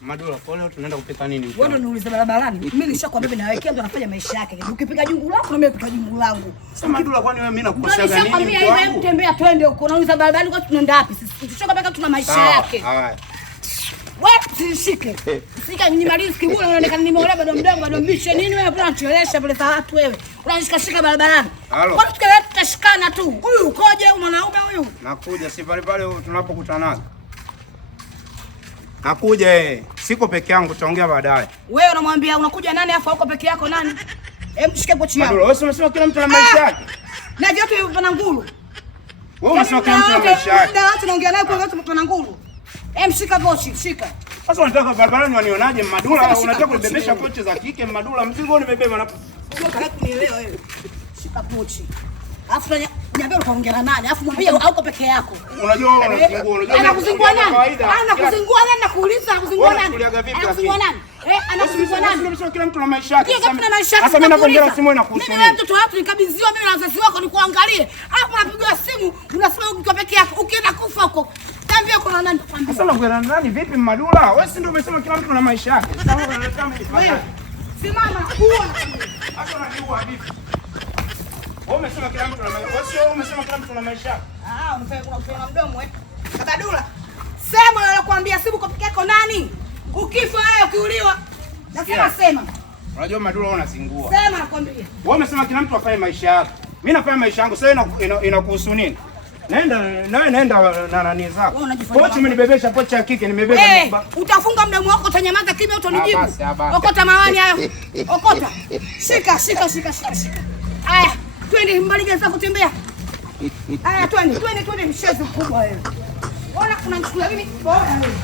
Madula, kwa leo tunaenda kupika nini? Wewe ndio niulize barabarani. Mimi nishakwambia nawekea mtu anafanya maisha yake. Ukipika jungu lako na mimi napika jungu langu. Sasa Madula, kwani wewe mimi nakukosea nini? Nishakwambia hivi mtembea twende huko. Unauliza barabarani kwa tunaenda wapi sisi? Tushakwambia tuna maisha yake. Haya. Wewe shike. Sika nimalize kibula unaonekana nimeolewa bado mdogo bado mbishe nini wewe unachelewesha pale za watu wewe. Unashika barabarani. Kwa tukiwa tutashikana tu. Huyu ukoje huyu mwanaume huyu? Nakuja si pale pale tunapokutana. Nakuja siko peke yangu tutaongea baadaye. Wewe unamwambia unakuja nani afa uko peke yako nani? Hebu shike pochi yako. Wewe unasema kila mtu ana maisha yake. Na vyote vina nguru. Wewe unasema kila mtu ana maisha yake. Ndio watu naongea naye kwa watu vina nguru. Shika pochi, shika. Sasa unataka barabarani wanionaje Madula? Unataka kubebesha pochi za kike Madula? Mzigo nimebeba na unataka kunielewa wewe. Shika pochi. Alafu niambia utaongea na nani? Alafu mwambie hauko peke yako. Unajua unazingua. Anakuzingua nani? Anakuzingua nani? Nakuuliza anakuzingua nani? Anakuzingua nani? Anakuzingua nani? Unasema kila mtu ana maisha yake. Kila mtu ana maisha yake. Sasa mimi nakwambia simu inakuhusu nini? Mimi mtoto wako nikabidhiwa mimi na wazazi wako nikuangalie. Alafu unapigwa simu unasema uko peke yako. Ukienda kufa huko. Tambia kwa nani tukwambia. Sasa unaongea na nani vipi Madula? Wewe si ndio umesema kila mtu ana maisha yake. Sasa wewe unaleta mimi. Simama huo. Hata unajua vipi? Wewe umesema kila mtu ana maisha. Wewe sio umesema kila mtu ana maisha. Unafanya mdomo Kabadula. Sema nalokuambia simu kwa peke yako nani? Ukifa wewe ukiuliwa. Nasema sema. Unajua Madula wewe unazingua. Sema nakwambia. Wewe umesema kila mtu afanye maisha yake. Mimi nafanya maisha yangu. Sasa inakuhusu nini? Naenda na nani zako. Pochi umenibebesha pochi ya kike nimebeba. Utafunga mdomo wako utanyamaza kimya utanijibu. Okota mawani hayo. Okota. Shika. Haya, twende mbalige za kutembea. Haya, twende mchezo mkubwa wewe. Ona unanichukua mimi bora wewe.